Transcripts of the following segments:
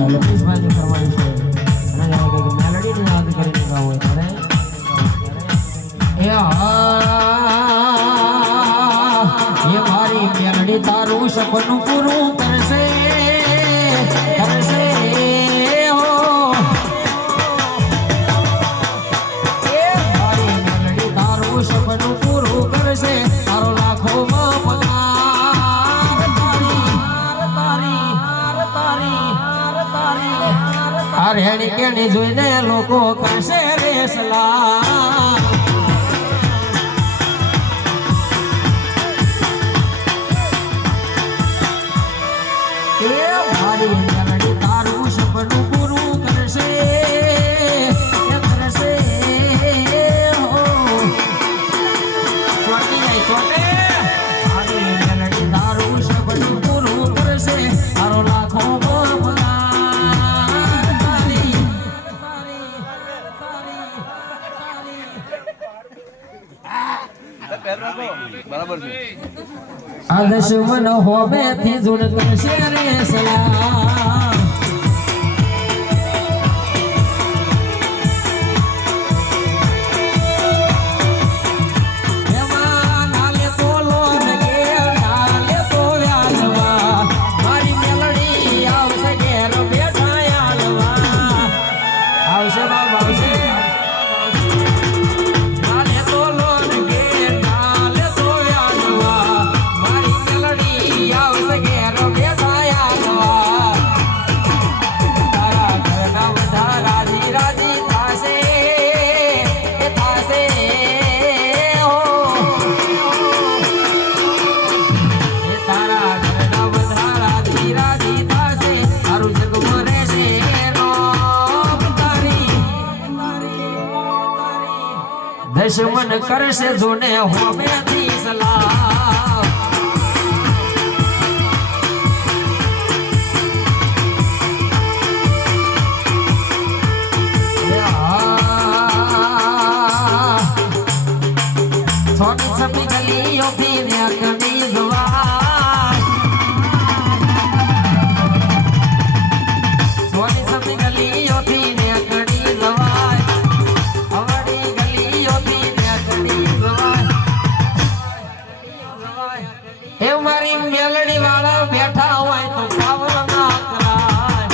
લતીશભાઈની ફરમાઈશ છે અને જાણે કે મેલડીને યાદ કરીને ગાવું હોય ત્યારે એ મારી મેલડી તારું સપનું પૂરું કરશે કરશે હો એ મારી મેલડી તારું સપનું પૂરું કરશે તારો લાખોમાં પગાર તારી આ રેડી કેડી જોઈને લોકો કરશે રેસલા તારું સપનું પૂરું કરશે કરશે હો તારું સપનું પૂરું કરશે તારો લાખો બરાબર છે આ દુશ્મન હોમે થી જોડ કરશે રે સલામ દુશ્મન કરશે જોને હોમેથી સલામ સોની સપી ગલીઓ ફીર્યા કડી જવાય સોની સપી ગલીઓ ફીર્યા કડી જવાય એ મારી મેલડી વાળા બેઠા હોય તો પાવર ના કરાય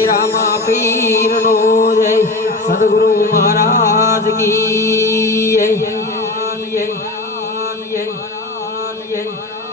મેલડી રામા પીર નો જય સદગુરુ મહારાજ કી જય.